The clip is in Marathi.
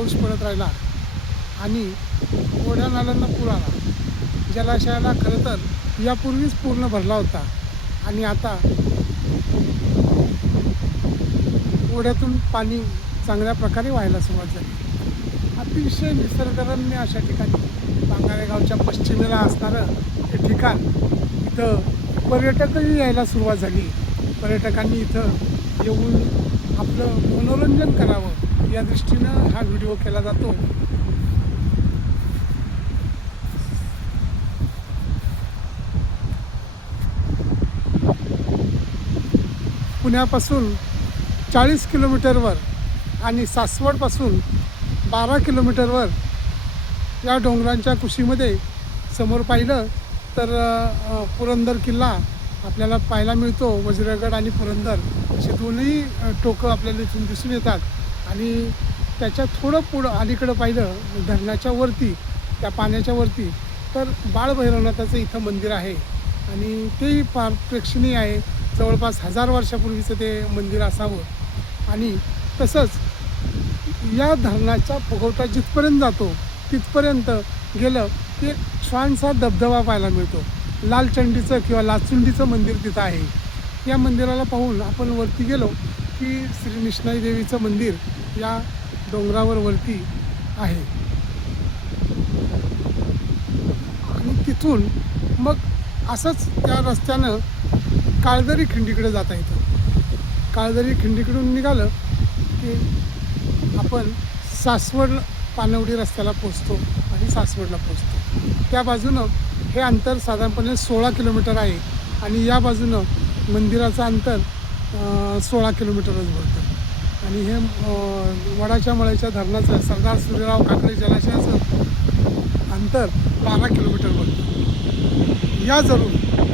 पाऊस पडत राहिला आणि ओढ्या नाल्यांना पूर आला. जलाशयाला खरं तर यापूर्वीच पूर्ण भरला होता आणि आता ओढ्यातून पाणी चांगल्या प्रकारे व्हायला सुरुवात झाली. अतिशय निसर्गरम्य अशा ठिकाणी बांगारे गावच्या पश्चिमेला असणारं हे ठिकाण, इथं पर्यटकही यायला सुरुवात झाली. पर्यटकांनी इथं येऊन आपलं मनोरंजन करावं या दृष्टीनं हा व्हिडिओ केला जातो. पुण्यापासून 40 किलोमीटरवर आणि सासवडपासून 12 किलोमीटरवर या डोंगरांच्या कुशीमध्ये समोर पाहिलं तर पुरंदर किल्ला आपल्याला पाहायला मिळतो. वज्रगड आणि पुरंदर असे दोन्ही टोकं आपल्याला इथून दिसून येतात. आणि त्याच्या थोडं पुढं अलीकडं पाहिलं धरणाच्या वरती, त्या पाण्याच्या वरती, तर बाळभैरवनाथाचं इथं मंदिर आहे आणि तेही फार प्रेक्षणीय आहे. जवळपास 1000 वर्षापूर्वीचं ते मंदिर असावं. आणि तसंच या धरणाचा फुगवटा जिथपर्यंत जातो तिथपर्यंत गेलं की एक छानसा धबधबा पाहायला मिळतो. लालचंडीचं किंवा लाचुंडीचं मंदिर तिथं आहे. या मंदिराला पाहून आपण वरती गेलो की श्री निष्णाई देवीचं मंदिर या डोंगरावर वरती आहे. आणि तिथून मग असंच त्या रस्त्यानं काळदरी खिंडीकडे जाता येतं. काळदरी खिंडीकडून निघालं की आपण सासवड पानवडी रस्त्याला पोचतो आणि सासवडला पोचतो. त्या बाजूनं हे अंतर साधारणपणे 16 किलोमीटर आहे आणि या बाजूनं मंदिराचं अंतर 16 किलोमीटरच भरतं. आणि हे वडाच्या मळ्याच्या धरणाचं सरदार सूर्यराव काकडे जलाशयाचं अंतर 12 किलोमीटर भरतं. या जरूर